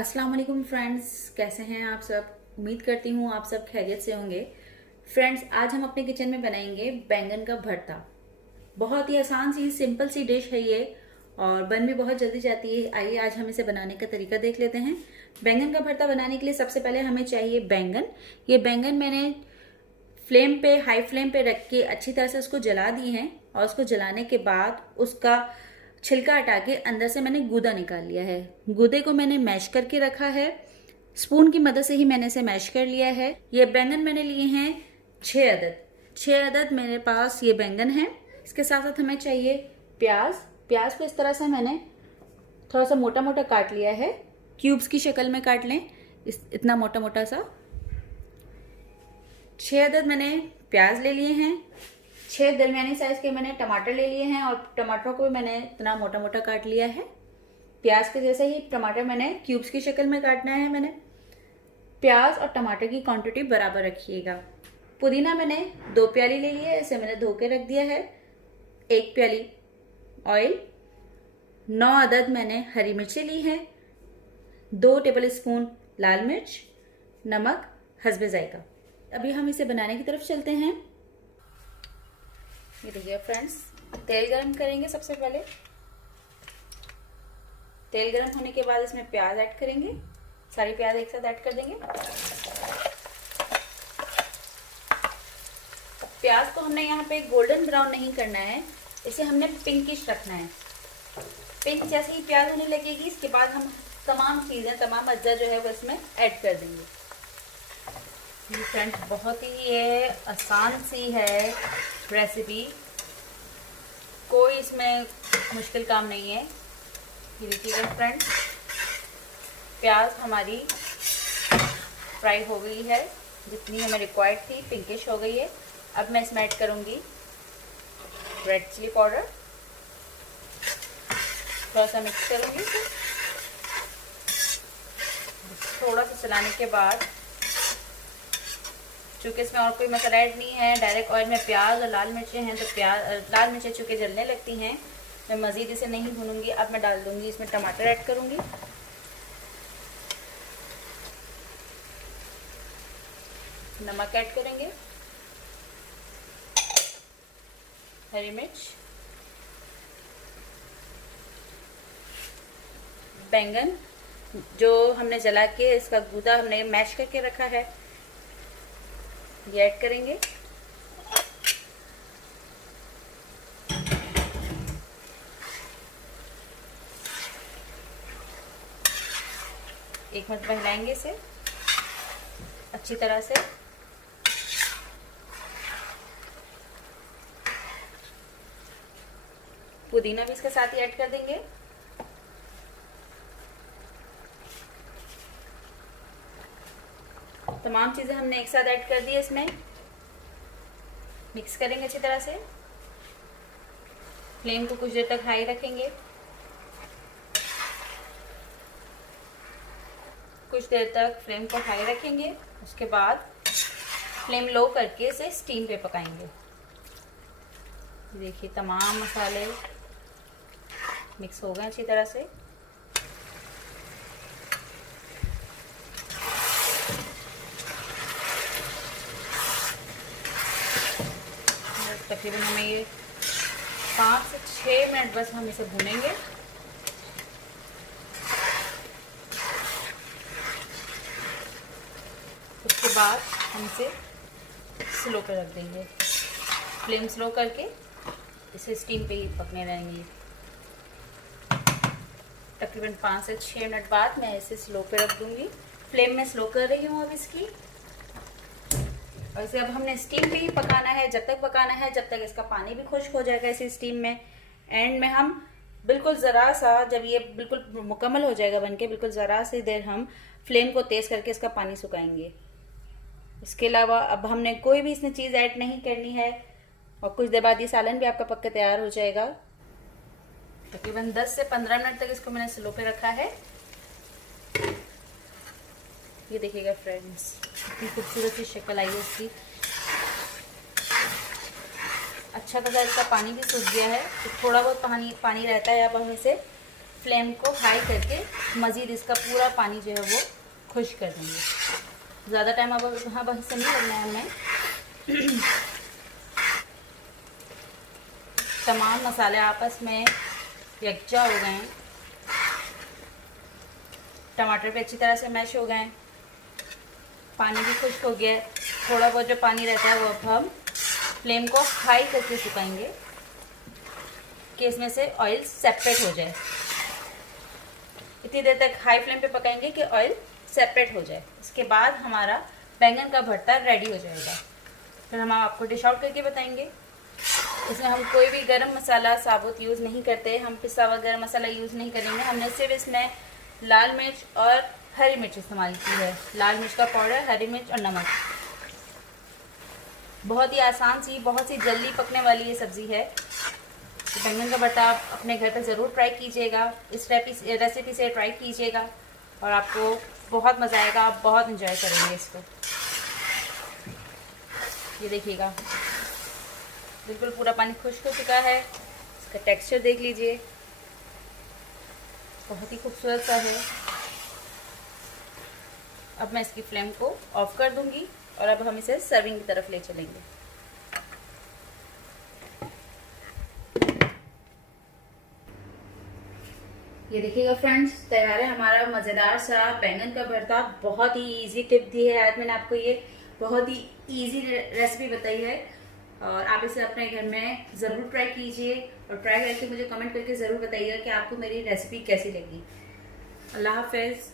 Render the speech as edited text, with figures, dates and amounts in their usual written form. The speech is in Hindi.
अस्सलाम वालेकुम फ्रेंड्स, कैसे हैं आप सब। उम्मीद करती हूँ आप सब खैरियत से होंगे। फ्रेंड्स, आज हम अपने किचन में बनाएंगे बैंगन का भरता। बहुत ही आसान सी सिंपल सी डिश है ये और बन भी बहुत जल्दी जाती है। आइए आज हम इसे बनाने का तरीका देख लेते हैं। बैंगन का भरता बनाने के लिए सबसे पहले हमें चाहिए बैंगन। ये बैंगन मैंने हाई फ्लेम पे रख के अच्छी तरह से उसको जला दी है और उसको जलाने के बाद उसका छिलका हटा के अंदर से मैंने गूदा निकाल लिया है। गूदे को मैंने मैश करके रखा है। स्पून की मदद से ही मैंने इसे मैश कर लिया है। ये बैंगन मैंने लिए हैं 6 अदद मेरे पास ये बैंगन है। इसके साथ साथ हमें चाहिए प्याज। प्याज को इस तरह से मैंने थोड़ा सा मोटा मोटा काट लिया है। क्यूब्स की शक्ल में काट लें, इतना मोटा मोटा सा। 6 अदद मैंने प्याज ले लिए हैं। 6 दरमियानी साइज के मैंने टमाटर ले लिए हैं और टमाटरों को भी मैंने इतना मोटा मोटा काट लिया है। प्याज के जैसे ही टमाटर मैंने क्यूब्स की शक्ल में काटना है। मैंने प्याज और टमाटर की क्वांटिटी बराबर रखिएगा। पुदीना मैंने 2 प्याली ले लिया है, इसे मैंने धो के रख दिया है। 1 प्याली ऑयल। 9 अदद मैंने हरी मिर्ची ली है। 2 टेबल स्पून लाल मिर्च। नमक हस्बे जायका। अभी हम इसे बनाने की तरफ चलते हैं। ये देखिए फ्रेंड्स, तेल गरम करेंगे। सबसे पहले तेल गरम होने के बाद इसमें प्याज ऐड करेंगे। सारी प्याज एक साथ ऐड कर देंगे। प्याज को हमने यहाँ पे गोल्डन ब्राउन नहीं करना है, इसे हमने पिंकिश रखना है। पिंक जैसे ही प्याज होने लगेगी, इसके बाद हम तमाम अज्जा जो है वो इसमें ऐड कर देंगे। ये फ्रेंड्स बहुत ही ये आसान सी है रेसिपी, कोई इसमें मुश्किल काम नहीं है। ये देखिएगा फ्रेंड्स, प्याज हमारी फ्राई हो गई है, जितनी हमें रिक्वायर्ड थी, पिंकिश हो गई है। अब मैं इसमें ऐड करूँगी रेड चिली पाउडर। थोड़ा सा मिक्स करूँगी। थोड़ा सा चलाने के बाद, चूँकि इसमें और कोई मसाला ऐड नहीं है, डायरेक्ट ऑयल में प्याज और लाल मिर्चें हैं, तो लाल मिर्चें चूँकि जलने लगती हैं, मैं मज़ीद इसे नहीं भूनूंगी। अब मैं डाल दूंगी इसमें टमाटर ऐड करूंगी। नमक ऐड करेंगे। हरी मिर्च। बैंगन जो हमने जला के इसका गूदा हमने मैश करके रखा है, ये ऐड करेंगे। एक मिनट हिलाएंगे इसे अच्छी तरह से। पुदीना भी इसके साथ ही ऐड कर देंगे। तमाम चीजें हमने एक साथ ऐड कर दी है। इसमें मिक्स करेंगे अच्छी तरह से। फ्लेम को कुछ देर तक हाई रखेंगे। कुछ देर तक फ्लेम को हाई रखेंगे, उसके बाद फ्लेम लो करके इसे स्टीम पे पकाएंगे। देखिए तमाम मसाले मिक्स हो गए अच्छी तरह से। तकरीबन हमें ये 5 से 6 मिनट बस हम इसे भूनेंगे। उसके बाद हम इसे स्लो पे रख देंगे। फ्लेम स्लो करके इसे स्टीम पे ही पकने रहेंगे। तकरीबन 5 से 6 मिनट बाद मैं इसे स्लो पे रख दूंगी। फ्लेम में स्लो कर रही हूँ अब इसकी। और इसे अब हमने स्टीम पे ही पकाना है। जब तक पकाना है जब तक इसका पानी भी खुश्क हो जाएगा इसी स्टीम में। एंड में हम बिल्कुल ज़रा सा, जब ये बिल्कुल मुकम्मल हो जाएगा बनके, बिल्कुल ज़रा सी देर हम फ्लेम को तेज़ करके इसका पानी सुखाएंगे। इसके अलावा अब हमने कोई भी इसमें चीज़ ऐड नहीं करनी है और कुछ देर बाद ये सालन भी आपका पक के तैयार हो जाएगा। तकरीबन 10 से 15 मिनट तक इसको मैंने स्लो पे रखा है। ये देखिएगा फ्रेंड्स, कितनी खूबसूरत सी शक्ल आई है इसकी। अच्छा खासा इसका पानी भी सूख गया है, तो थोड़ा बहुत पानी रहता है। अब हम इसे फ्लेम को हाई करके मज़ीद इसका पूरा पानी जो है वो खुश्क कर देंगे। ज़्यादा टाइम अब वहीं से नहीं लगना है हमें। तमाम मसाले आपस में यकजा हो गए हैं, टमाटर भी अच्छी तरह से मैश हो गए हैं, पानी भी खुश्क हो गया है। थोड़ा बहुत जो पानी रहता है वो अब हम फ्लेम को हाई करके सुखाएंगे कि इसमें से ऑयल सेपरेट हो जाए। इतनी देर तक हाई फ्लेम पे पकाएंगे कि ऑयल सेपरेट हो जाए। इसके बाद हमारा बैंगन का भरता रेडी हो जाएगा। फिर हम आपको डिश आउट करके बताएंगे। इसमें हम कोई भी गरम मसाला साबुत यूज़ नहीं करते, हम पिसा हुआ गरम मसाला यूज़ नहीं करेंगे। हमने सिर्फ इसमें लाल मिर्च और हरी मिर्च इस्तेमाल की है, लाल मिर्च का पाउडर, हरी मिर्च और नमक। बहुत ही आसान सी, बहुत सी जल्दी पकने वाली ये सब्ज़ी है। तो बैंगन का भरता आप अपने घर पर ज़रूर ट्राई कीजिएगा, इस रेसिपी से ट्राई कीजिएगा और आपको बहुत मज़ा आएगा, आप बहुत इंजॉय करेंगे इसको। ये देखिएगा बिल्कुल पूरा पानी खुश्क हो चुका है। इसका टेक्सचर देख लीजिए, बहुत ही खूबसूरत सा है। अब मैं इसकी फ्लेम को ऑफ कर दूंगी और अब हम इसे सर्विंग की तरफ ले चलेंगे। ये देखिएगा फ्रेंड्स, तैयार है हमारा मज़ेदार सा बैंगन का भरता। बहुत ही इजी टिप दी है आज मैंने आपको, ये बहुत ही इजी रेसिपी बताई है और आप इसे अपने घर में ज़रूर ट्राई कीजिए और ट्राई करके मुझे कमेंट करके ज़रूर बताइएगा कि आपको मेरी रेसिपी कैसी लगी। अल्लाह हाफ़िज़।